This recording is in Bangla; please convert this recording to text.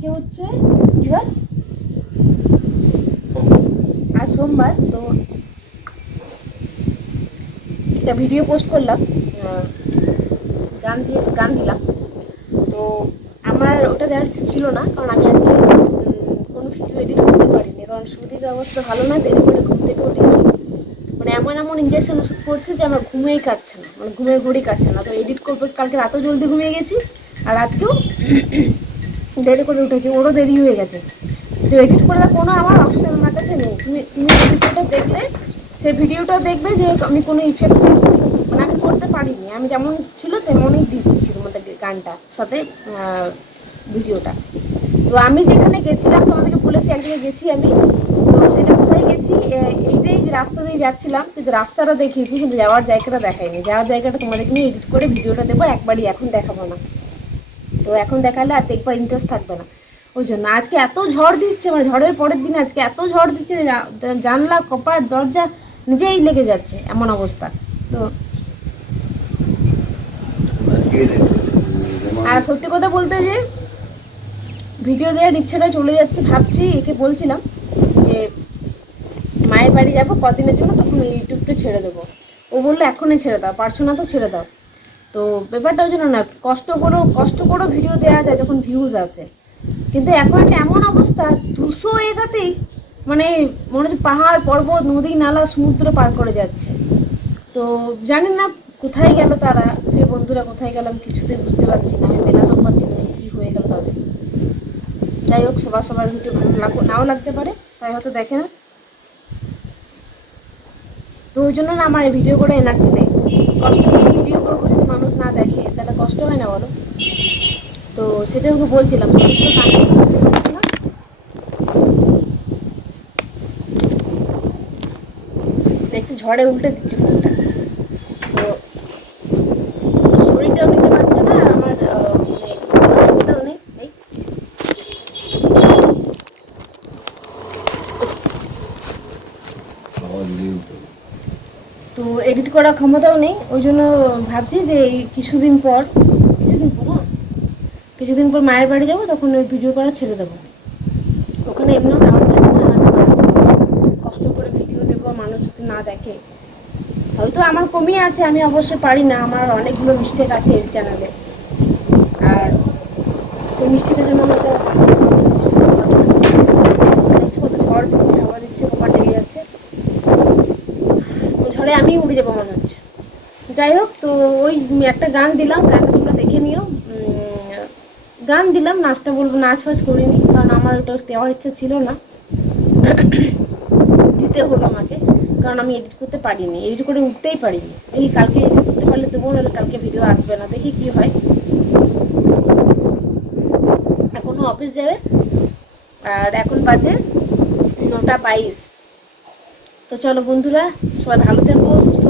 আজকে হচ্ছে কি বার আজ সোমবার, তো একটা ভিডিও পোস্ট করলাম গান দিয়ে, গান দিলাম। তো আমার ওটা দেওয়ার ইচ্ছে ছিল না, কারণ আমি আজকে কোনো ভিডিও এডিট করতে পারিনি, কারণ সুদীর অবস্থা ভালো না, দেরি করে ঘুম থেকে উঠেছি। মানে এমন এমন ইঞ্জেকশন ওষুধ পড়ছে যে আমার ঘুমেই কাটছে না মানে ঘুমের ঘড়ি কাটছে না। তো এডিট করব, কালকে রাতেও জলদি ঘুমিয়ে গেছি, আর আজকেও দেরি করে উঠেছি, ওরও দেরি হয়ে গেছে। তো এডিট করার কোনো আমার অপশান আমার কাছে নেই। তুমি তুমি ভিডিওটা দেখলে সেই ভিডিওটা দেখবে যে আমি কোনো ইফেক্ট মানে আমি করতে পারিনি। আমি যেমন ছিল তেমনই দিয়ে দিয়েছি তোমাদের গানটা, সাথে ভিডিওটা তো আমি যেখানে গেছিলাম, তোমাদেরকে বলেছি, একদিকে গেছি আমি, তো সেটা কোথায় গেছি? এইটাই রাস্তা দিয়ে যাচ্ছিলাম, কিন্তু রাস্তাটা দেখিয়েছি, কিন্তু যাওয়ার জায়গাটা দেখাইনি। যাওয়ার জায়গাটা তোমাদেরকে নিয়ে এডিট করে ভিডিওটা দেবো, একবারই এখন দেখাবো না। তো এখন দেখালে আর দেখবার ইন্টারেস্ট থাকবে না। ওই জন্য আজকে এত ঝড় দিচ্ছে মানে ঝড়ের পরের দিন আজকে এত ঝড় দিচ্ছে জানলা, কপাট, দরজা নিজেই লেগে যাচ্ছে এমন অবস্থা। তো আর সত্যি কথা বলতে যে ভিডিও দেওয়ার ইচ্ছাটা চলে যাচ্ছে ভাবছি, একে বলছিলাম যে মায়ের বাড়ি যাব, কদিনের জন্য তখন ইউটিউবটা ছেড়ে দেবো। ও বলল এখনই ছেড়ে দাও, পারছ না তো ছেড়ে দাও। তো ব্যাপারটা ওই জন্য না, কষ্ট করেও কষ্ট করেও ভিডিও দেওয়া যায় যখন ভিউজ আসে। কিন্তু এখন একটা এমন অবস্থা, দুশো এগাতেই মানে মনে হচ্ছে পাহাড়, পর্বত, নদী, নালা, সমুদ্র পার করে যাচ্ছে। তো জানেন না কোথায় গেল তারা? সেই বন্ধুরা, কোথায় গেল আমি কিছুতেই বুঝতে পারছি না। আমি মেলাতেও পারছি না কী হয়ে গেল তাদের। যাই হোক, সবার সবার ভিডিও ভালো নাও লাগতে পারে, তাই হয়তো দেখে না। তো ওই জন্য না আমার ভিডিও করে এনার্জি নেই। কষ্ট ভিডিও করব, যদি মানুষ না দেখে, তাহলে কষ্ট হয় না বলো তো সেটা ওকে বলছিলাম। দেখছি ঝড়ে উল্টে দিচ্ছে ফোনটা তো শরীরটাও নিতে পারছে না আর আমার আহ, মানে ক্ষমতাও নেই এই তো এডিট করার ক্ষমতাও নেই, ওই জন্য ভাবছি যে এই কিছুদিন পর কিছুদিন পর না, কিছুদিন পর মায়ের বাড়ি যাব, তখন ওই ভিডিও করা ছেড়ে দেবো। ওখানে এমনিও থাকে না কষ্ট করে ভিডিও দেবো মানুষ যদি না দেখে। হয়তো আমার কমই আছে, আমি অবশ্যই পারি না, আমার অনেকগুলো মিস্টেক আছে এই চ্যানেলে আর সেই মিস্টেকের জন্য আমাকে দেখছ কত ঝড় দিচ্ছে হাওয়া দিচ্ছে কপাট লেগে যাচ্ছে ওই ঝড়ে আমি উড়ে যাব মনে হচ্ছে। যাই হোক, তো ওই একটা গান দিলাম, গানটা তোমরা দেখে নিও। গান দিলাম, নাচটা বলব, নাচ ফাচ করিনি, কারণ আমার ওটা দেওয়ার ইচ্ছা ছিল না। দিতে হলো আমাকে, কারণ আমি এডিট করতে পারিনি এডিট করে উঠতেই পারিনি। দেখি কালকে এডিট করতে পারলে দেবো, নাহলে কালকে ভিডিও আসবে না, দেখি কি হয়। এখনও অফিস যাবে, আর এখন বাজে নটা বাইশ। তো চলো বন্ধুরা সবাই ভালো থেকো সুস্থ